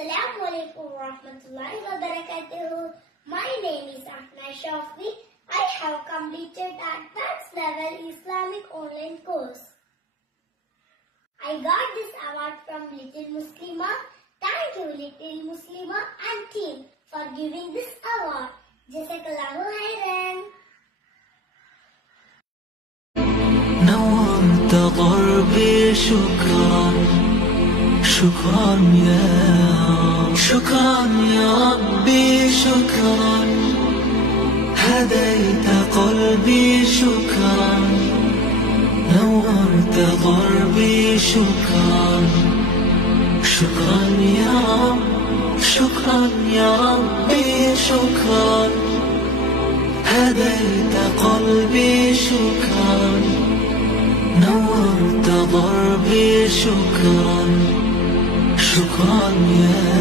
Assalamu alaikum warahmatullahi wabarakatuh. My name is Ahna Shafi. I have completed advanced level Islamic online course. I got this award from Little Muslima. Thank you Little Muslima and team for giving this award. Jazakallahu khairan. نورت ضربي شكرا شكرا يا ربي شكرا هديت قلبي شكرا نورت ضربي شكرا شكرا يا ربي شكرا هديت قلبي شكرا نورت ضربي شكرا شكرا يا